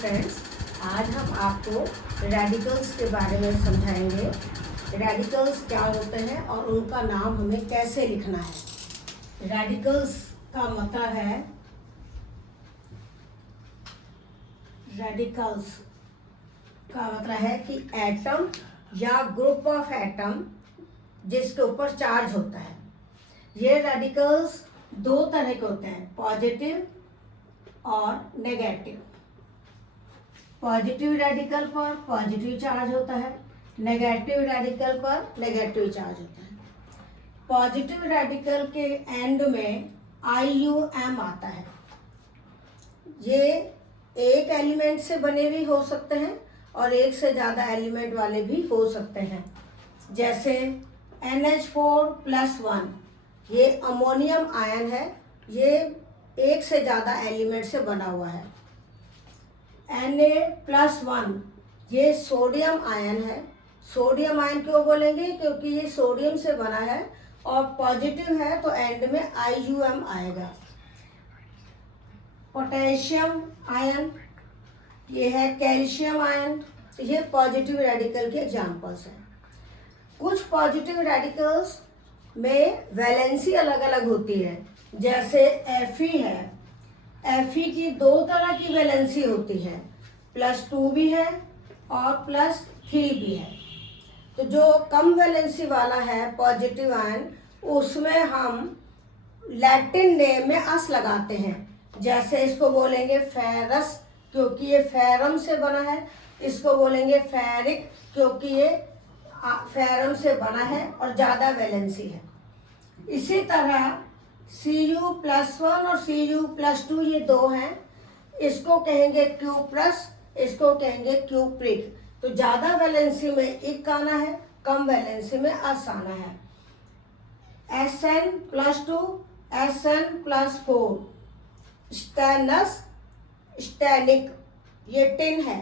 Friends, आज हम आपको रेडिकल्स के बारे में समझाएंगे। रेडिकल्स क्या होते हैं और उनका नाम हमें कैसे लिखना है। रेडिकल्स का मतलब है, रेडिकल्स का मतलब है कि एटम या ग्रुप ऑफ एटम जिसके ऊपर चार्ज होता है। ये रेडिकल्स दो तरह के होते हैं, पॉजिटिव और नेगेटिव। पॉजिटिव रेडिकल पर पॉजिटिव चार्ज होता है, नेगेटिव रेडिकल पर नेगेटिव चार्ज होता है। पॉजिटिव रेडिकल के एंड में IUM आता है। ये एक एलिमेंट से बने भी हो सकते हैं और एक से ज़्यादा एलिमेंट वाले भी हो सकते हैं। जैसे NH4+1, ये अमोनियम आयन है, ये एक से ज़्यादा एलिमेंट से बना हुआ है। Na+1, ये सोडियम आयन है। सोडियम आयन क्यों बोलेंगे? क्योंकि ये सोडियम से बना है और पॉजिटिव है तो एंड में IUM आएगा। पोटेशियम आयन, ये है कैल्शियम आयन। तो ये पॉजिटिव रेडिकल के एग्जाम्पल्स हैं। कुछ पॉजिटिव रेडिकल्स में वैलेंसी अलग अलग होती है। जैसे Fe है, Fe की दो तरह की वैलेंसी होती है, +2 भी है और +3 भी है। तो जो कम वैलेंसी वाला है पॉजिटिव आयन, उसमें हम लैटिन नेम में अस लगाते हैं। जैसे इसको बोलेंगे फेरस क्योंकि ये फेरम से बना है, इसको बोलेंगे फेरिक क्योंकि ये फेरम से बना है और ज़्यादा वैलेंसी है। इसी तरह Cu+1 और Cu+2 ये दो हैं, इसको कहेंगे Q+, इसको कहेंगे Q'। तो ज़्यादा वैलेंसी में इक आना है, कम वैलेंसी में अस आना है। Sn+2, Sn+4, स्टेनस, स्टेनिक, ये टिन है।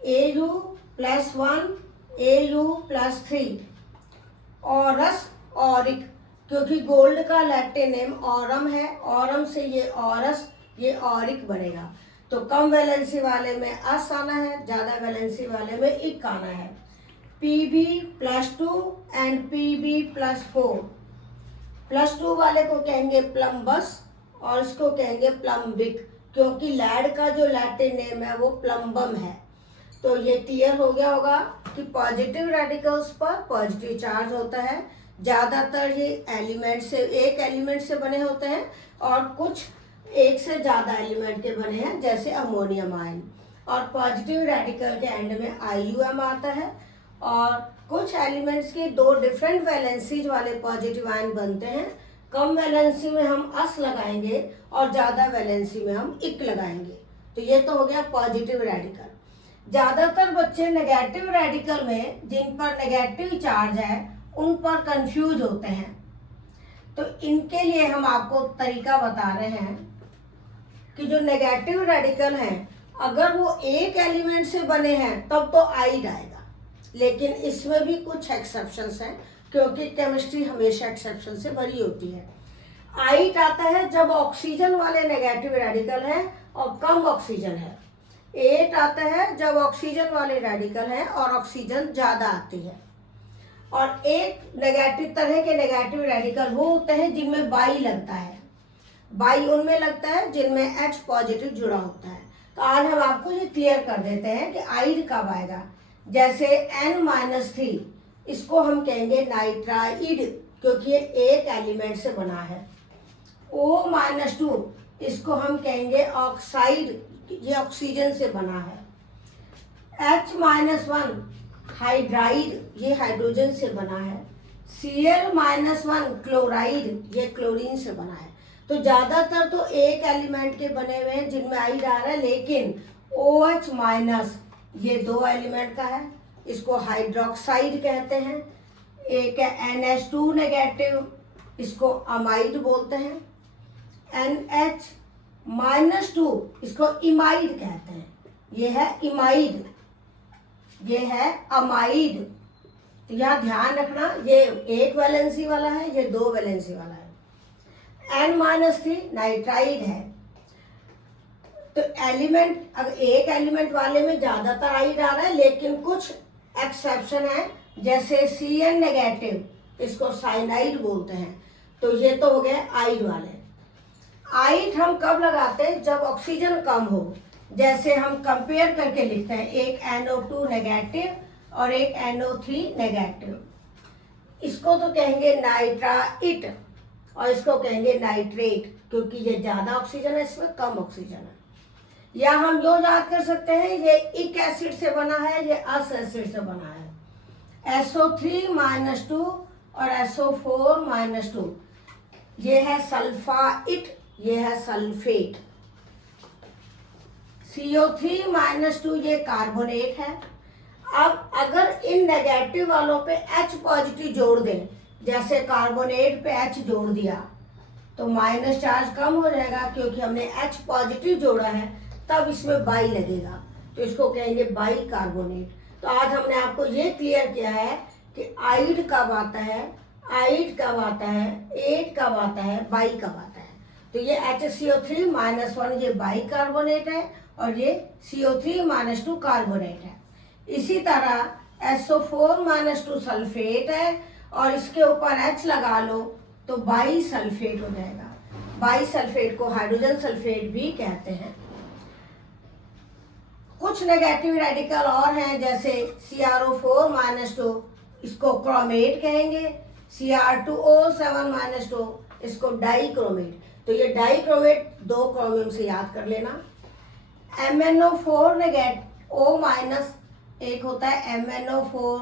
Au+1, Au+3, औरस, ऑरिक, क्योंकि गोल्ड का लैटिन नेम ऑरम है, ऑरम से ये ऑरस, ये ऑरिक बनेगा। तो कम वैलेंसी वाले में अस आना है, ज़्यादा वैलेंसी वाले में इक आना है। Pb+2 एंड Pb+4, +2 वाले को कहेंगे प्लम्बस और इसको कहेंगे प्लम्बिक, क्योंकि लैड का जो लैटिन नेम है वो प्लम्बम है। तो ये क्लियर हो गया होगा कि पॉजिटिव रेडिकल्स पर पॉजिटिव चार्ज होता है। ज़्यादातर ये एलिमेंट से, एक एलिमेंट से बने होते हैं और कुछ एक से ज़्यादा एलिमेंट के बने हैं, जैसे अमोनियम आयन। और पॉजिटिव रेडिकल के एंड में IUM आता है और कुछ एलिमेंट्स के दो डिफरेंट वैलेंसीज वाले पॉजिटिव आयन बनते हैं। कम वैलेंसी में हम अस लगाएंगे और ज़्यादा वैलेंसी में हम इक लगाएंगे। तो ये तो हो गया पॉजिटिव रेडिकल। ज़्यादातर बच्चे नेगेटिव रेडिकल में, जिन पर नेगेटिव चार्ज है, उन पर कंफ्यूज होते हैं। तो इनके लिए हम आपको तरीका बता रहे हैं कि जो नेगेटिव रेडिकल हैं, अगर वो एक एलिमेंट से बने हैं तब तो आइड आएगा, लेकिन इसमें भी कुछ एक्सेप्शंस हैं, क्योंकि केमिस्ट्री हमेशा एक्सेप्शन से भरी होती है। आइड आता है जब ऑक्सीजन वाले नेगेटिव रेडिकल हैं और कम ऑक्सीजन है। 8 आता है जब ऑक्सीजन वाले रेडिकल हैं और ऑक्सीजन ज़्यादा आती है। और एक नेगेटिव तरह के नेगेटिव रेडिकल वो होते हैं जिनमें बाई लगता है। बाई उनमें लगता है जिनमें H पॉजिटिव जुड़ा होता है। तो आज हम आपको ये क्लियर कर देते हैं कि आइड कब आएगा। जैसे N-3, इसको हम कहेंगे नाइट्राइड क्योंकि ये एक एलिमेंट से बना है। O-2, इसको हम कहेंगे ऑक्साइड, ये ऑक्सीजन से बना है। H-1, हाइड्राइड, ये हाइड्रोजन से बना है। Cl-1, क्लोराइड, ये क्लोरीन से बना है। तो ज़्यादातर तो एक एलिमेंट के बने हुए हैं जिनमें आइड आ रहा है, लेकिन OH-, ये दो एलिमेंट का है, इसको हाइड्रोक्साइड कहते हैं। एक है NH2 नेगेटिव, इसको अमाइड बोलते हैं। NH-2, इसको इमाइड कहते हैं। ये है इमाइड, ये है अमाइड। तो यहाँ ध्यान रखना, ये एक वैलेंसी वाला है, ये दो वैलेंसी वाला है। N-3 नाइट्राइड है। तो एलिमेंट, अगर एक एलिमेंट वाले में ज़्यादातर आइड आ रहा है, लेकिन कुछ एक्सेप्शन है, जैसे Cn नेगेटिव, इसको साइनाइड बोलते हैं। तो ये तो हो गए आइड वाले। आइड हम कब लगाते हैं? जब ऑक्सीजन कम हो। जैसे हम कंपेयर करके लिखते हैं, एक NO2 नेगेटिव और एक NO3 नेगेटिव। इसको तो कहेंगे नाइट्राइट और इसको कहेंगे नाइट्रेट, क्योंकि ये ज़्यादा ऑक्सीजन है, इसमें कम ऑक्सीजन है। या हम जो याद कर सकते हैं, ये इक एसिड से बना है, ये अस एसिड से बना है। SO3-2 और SO4-2, ये है सल्फाइट, ये है सल्फेट। CO3-2 ये कार्बोनेट है। अब अगर इन नेगेटिव वालों पे H पॉजिटिव जोड़ दें, जैसे कार्बोनेट पे H जोड़ दिया, तो माइनस चार्ज कम हो जाएगा, क्योंकि हमने H पॉजिटिव जोड़ा है, तब इसमें बाई लगेगा, तो इसको कहेंगे बाई कार्बोनेट। तो आज हमने आपको ये क्लियर किया है कि आइड कब आता है, आइड कब आता है, एट कब आता है, बाई कब आता है। तो ये HCO3-1 ये बाई कार्बोनेट है और ये CO3-2 कार्बोनेट है। इसी तरह SO4-2 सल्फेट है और इसके ऊपर H लगा लो तो बाई सल्फेट हो जाएगा। बाई सल्फेट को हाइड्रोजन सल्फेट भी कहते हैं। कुछ नेगेटिव रेडिकल और हैं, जैसे CrO4-2, इसको क्रोमेट कहेंगे। Cr2O7-2, इसको डाइक्रोमेट। तो ये डाइक्रोमेट 2 क्रोमियम से याद कर लेना। MnO4 नेगेटिव O-, एक होता है MnO4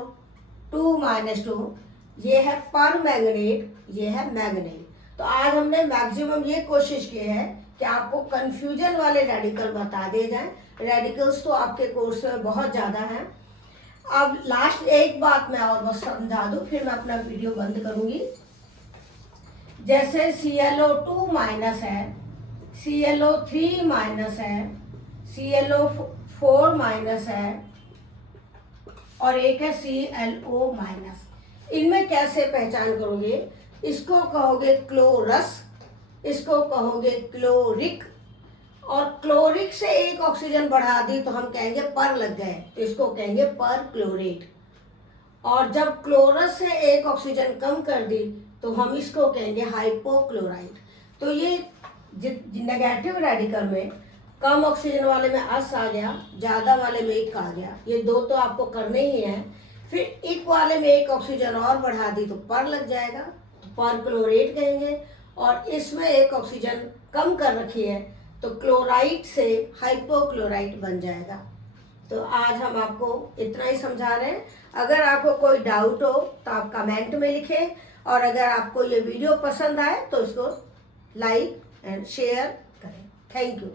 2-2, ये है पर मैंगनेट, ये है मैंगनेट। तो आज हमने मैक्सिमम ये कोशिश की है कि आपको कंफ्यूजन वाले रेडिकल बता दिए जाएं। रेडिकल्स तो आपके कोर्स में बहुत ज़्यादा हैं। अब लास्ट एक बात मैं और बस समझा दूँ, फिर मैं अपना वीडियो बंद करूँगी। जैसे ClO2- है, ClO3- है, ClO4- है और एक है ClO-। इनमें कैसे पहचान करोगे? इसको कहोगे क्लोरस, इसको कहोगे क्लोरिक, और क्लोरिक से एक ऑक्सीजन बढ़ा दी तो हम कहेंगे पर लग गए, तो इसको कहेंगे पर क्लोरेट। और जब क्लोरस से एक ऑक्सीजन कम कर दी तो हम इसको कहेंगे हाइपोक्लोराइट। तो ये नेगेटिव रेडिकल में कम ऑक्सीजन वाले में अस आ गया, ज़्यादा वाले में इक आ गया, ये 2 तो आपको करने ही हैं। फिर इक वाले में एक ऑक्सीजन और बढ़ा दी तो पर लग जाएगा, तो पर क्लोरेट कहेंगे। और इसमें एक ऑक्सीजन कम कर रखी है तो क्लोराइट से हाइपोक्लोराइट बन जाएगा। तो आज हम आपको इतना ही समझा रहे हैं। अगर आपको कोई डाउट हो तो आप कमेंट में लिखें, और अगर आपको ये वीडियो पसंद आए तो इसको लाइक एंड शेयर करें। Thank you.